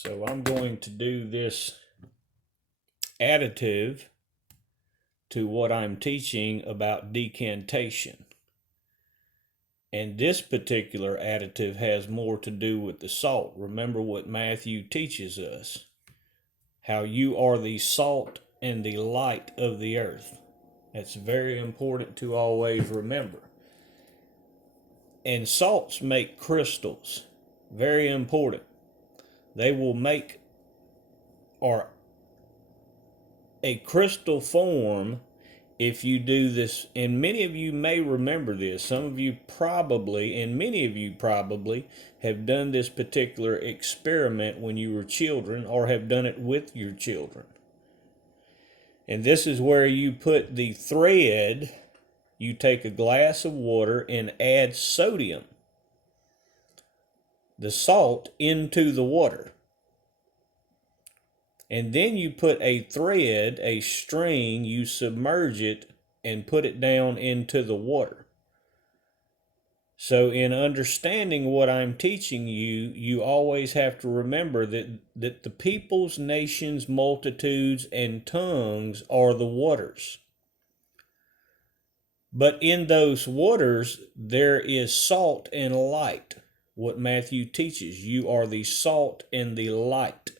So I'm going to do this additive to what I'm teaching about decantation. And this particular additive has more to do with the salt. Remember what Matthew teaches us, how you are the salt and the light of the earth. That's very important to always remember. And salts make crystals, very important. They will make or a crystal form if you do this, and many of you may remember this. Some of you probably, and many of you probably, have done this particular experiment when you were children or have done it with your children. And this is where you put the thread, you take a glass of water and add sodium, the salt, into the water. And then you put a thread, a string, you submerge it and put it down into the water. So in understanding what I'm teaching you, you always have to remember that the peoples, nations, multitudes, and tongues are the waters. But in those waters, there is salt and light. What Matthew teaches, you are the salt and the light.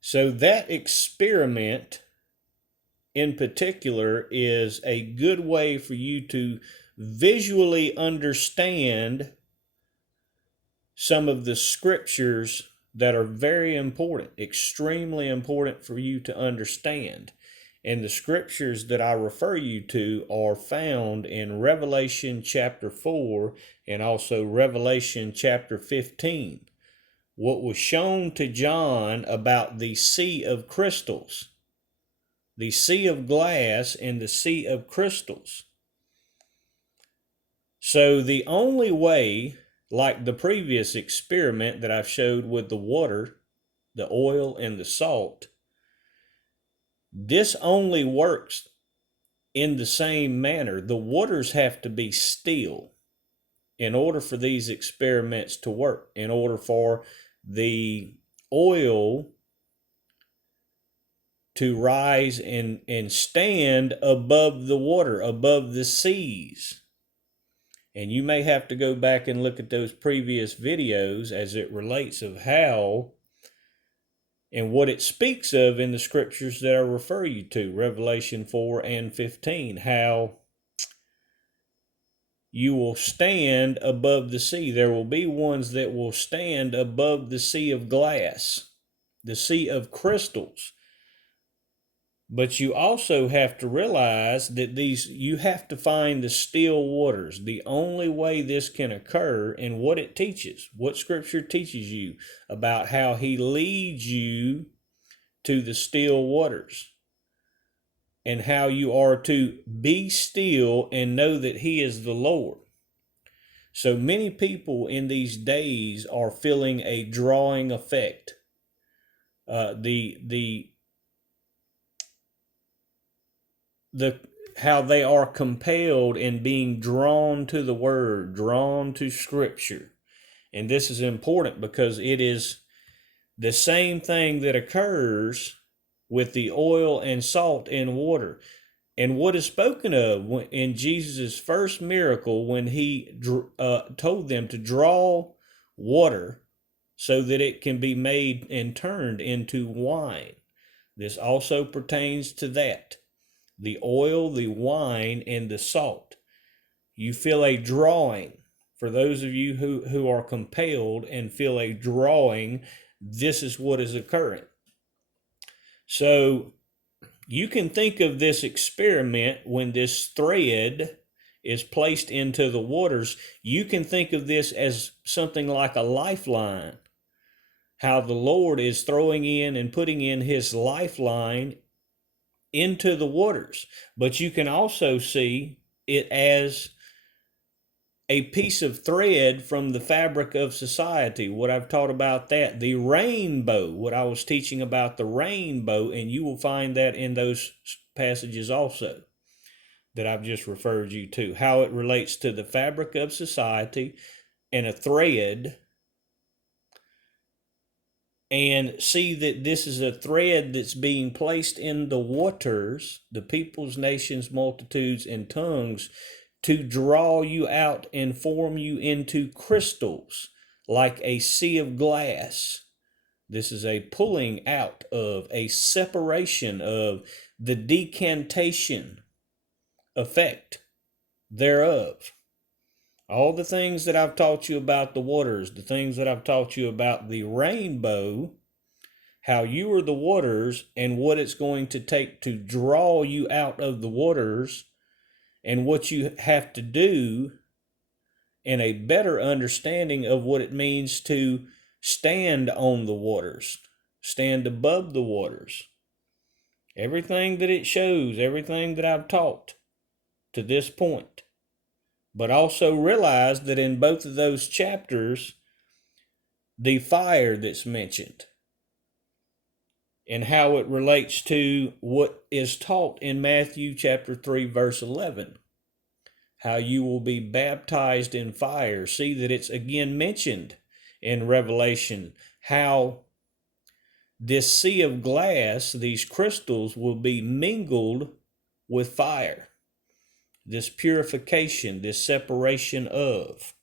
So that experiment in particular is a good way for you to visually understand some of the scriptures that are very important, extremely important for you to understand. And the scriptures that I refer you to are found in Revelation chapter 4 and also Revelation chapter 15. What was shown to John about the sea of crystals, the sea of glass and the sea of crystals. So the only way, like the previous experiment that I've showed with the water, the oil, and the salt, this only works in the same manner. The waters have to be still in order for these experiments to work, in order for the oil to rise and stand above the water, above the seas. And you may have to go back and look at those previous videos as it relates of how and what it speaks of in the scriptures that I refer you to, Revelation 4 and 15, how you will stand above the sea. There will be ones that will stand above the sea of glass, the sea of crystals. But you also have to realize that you have to find the still waters. The only way this can occur, and what it teaches, what scripture teaches you about how he leads you to the still waters and how you are to be still and know that he is the Lord. So many people in these days are feeling a drawing effect. How they are compelled in being drawn to the word, drawn to scripture. And this is important because it is the same thing that occurs with the oil and salt in water. And what is spoken of in Jesus' first miracle when he told them to draw water so that it can be made and turned into wine. This also pertains to that. The oil, the wine, and the salt. You feel a drawing. For those of you who are compelled and feel a drawing, this is what is occurring. So you can think of this experiment when this thread is placed into the waters. You can think of this as something like a lifeline. How the Lord is throwing in and putting in his lifeline into the waters. But you can also see it as a piece of thread from the fabric of society. What I've taught about that, the rainbow, what I was teaching about the rainbow, and you will find that in those passages also that I've just referred you to, how it relates to the fabric of society and a thread and see that this is a thread that's being placed in the waters, the peoples, nations, multitudes, and tongues, to draw you out and form you into crystals like a sea of glass. This is a pulling out of, a separation of, the decantation effect thereof. All the things that I've taught you about the waters, the things that I've taught you about the rainbow, how you are the waters and what it's going to take to draw you out of the waters, and what you have to do, and a better understanding of what it means to stand on the waters, stand above the waters. Everything that it shows, everything that I've taught to this point. But also realize that in both of those chapters, the fire that's mentioned and how it relates to what is taught in Matthew chapter 3, verse 11. How you will be baptized in fire. See that it's again mentioned in Revelation how this sea of glass, these crystals, will be mingled with fire. This purification, this separation of.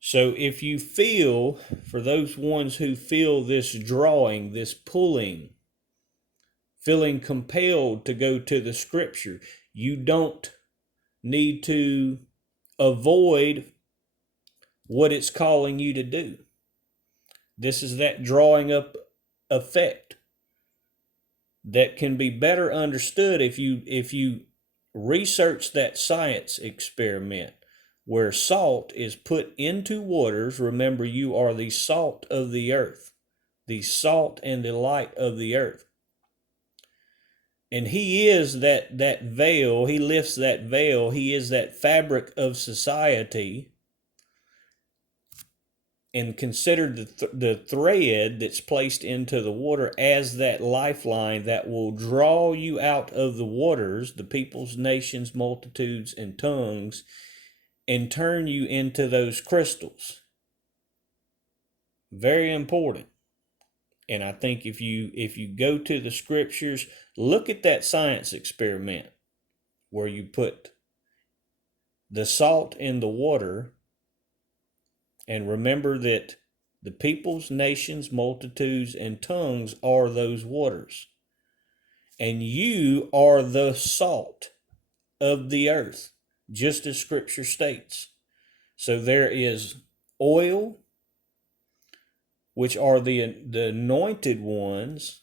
So if you feel, for those ones who feel this drawing, this pulling, feeling compelled to go to the scripture, you don't need to avoid what it's calling you to do. This is that drawing up effect that can be better understood if you research that science experiment where salt is put into waters. Remember, you are the salt of the earth, the salt and the light of the earth. And he is that veil, he lifts that veil, he is that fabric of society. And consider the thread that's placed into the water as that lifeline that will draw you out of the waters, the peoples, nations, multitudes, and tongues, and turn you into those crystals. Very important. And I think if you go to the scriptures, look at that science experiment where you put the salt in the water, and remember that the peoples, nations, multitudes, and tongues are those waters. And you are the salt of the earth, just as scripture states. So there is oil, which are the anointed ones.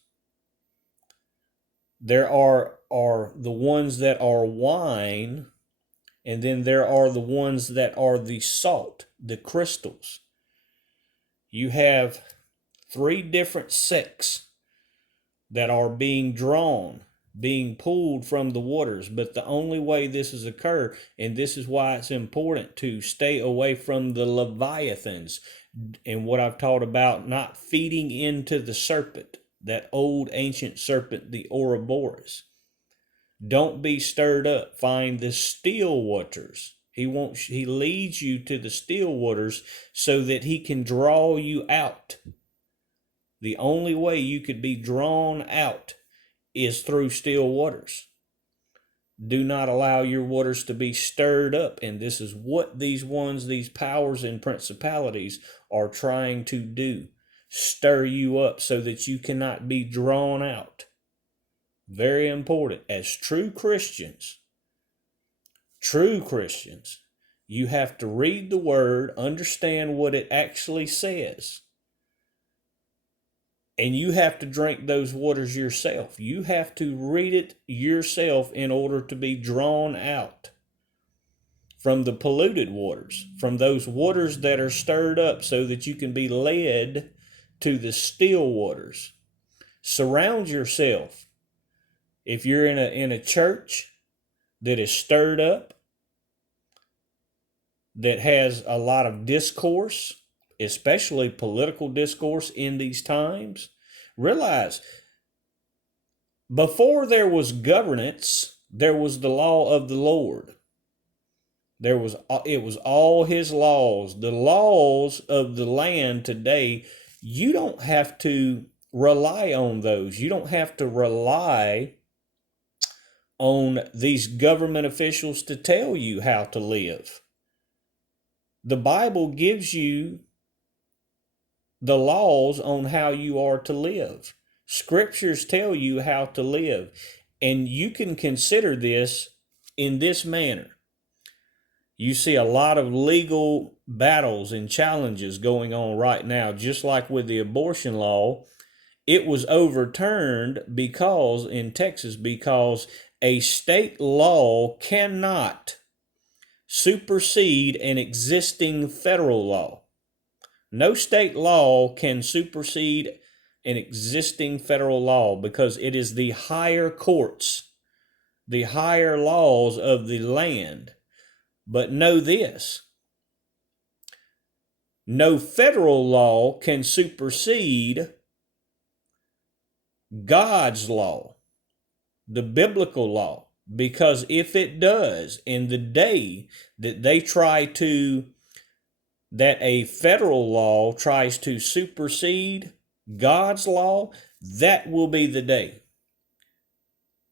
There are the ones that are wine, and then there are the ones that are the salt, the crystals. You have 3 different sects that are being drawn, being pulled from the waters. But the only way this has occurred, and this is why it's important to stay away from the Leviathans, and what I've taught about not feeding into the serpent, that old ancient serpent, the Ouroboros. Don't be stirred up. Find the still waters. He leads you to the still waters so that he can draw you out. The only way you could be drawn out is through still waters. Do not allow your waters to be stirred up. And this is what these powers and principalities are trying to do. Stir you up so that you cannot be drawn out. Very important. As true Christians, you have to read the word, understand what it actually says. And you have to drink those waters yourself. You have to read it yourself in order to be drawn out from the polluted waters, from those waters that are stirred up, so that you can be led to the still waters. Surround yourself. If you're in a church that is stirred up, that has a lot of discourse, especially political discourse in these times, realize before there was governance, there was the law of the Lord. It was all his laws. The laws of the land today, you don't have to rely on those. You don't have to rely on these government officials to tell you how to live. The Bible gives you the laws on how you are to live. Scriptures tell you how to live. And you can consider this in this manner. You see a lot of legal battles and challenges going on right now, just like with the abortion law. It was overturned because in Texas, because a state law cannot supersede an existing federal law. No state law can supersede an existing federal law because it is the higher courts, the higher laws of the land. But know this: no federal law can supersede God's law, the biblical law, because if it does, in the day that that a federal law tries to supersede God's law, that will be the day.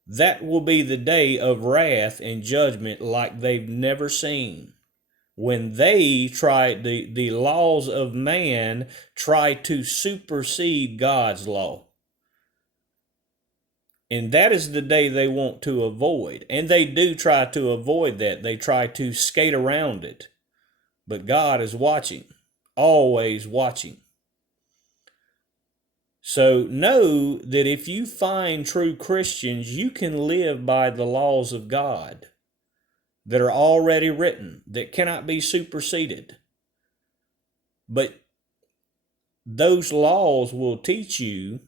That will be the day of wrath and judgment like they've never seen. When they try, the laws of man try to supersede God's law. And that is the day they want to avoid. And they do try to avoid that. They try to skate around it. But God is watching, always watching. So know that if you find true Christians, you can live by the laws of God that are already written, that cannot be superseded. But those laws will teach you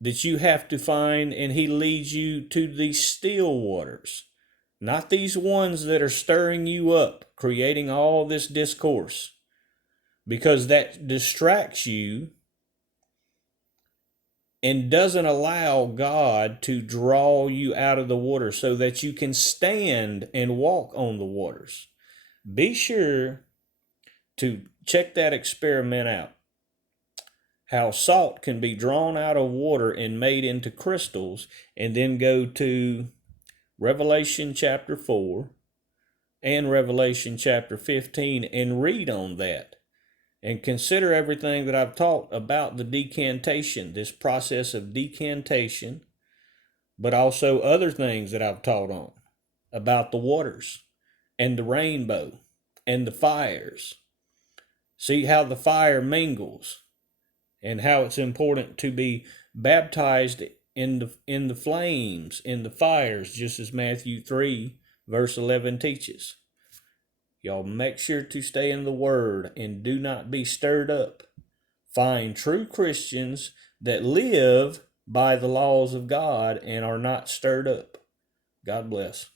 that you have to find, and he leads you to these still waters, not these ones that are stirring you up, creating all this discourse, because that distracts you and doesn't allow God to draw you out of the water so that you can stand and walk on the waters. Be sure to check that experiment out. How salt can be drawn out of water and made into crystals, and then go to Revelation chapter 4 and Revelation chapter 15 and read on that. And consider everything that I've taught about the decantation, this process of decantation, but also other things that I've taught on about the waters and the rainbow and the fires. See how the fire mingles and how it's important to be baptized in the flames, in the fires, just as Matthew 3 verse 11 teaches. Y'all make sure to stay in the Word and do not be stirred up. Find true Christians that live by the laws of God and are not stirred up. God bless.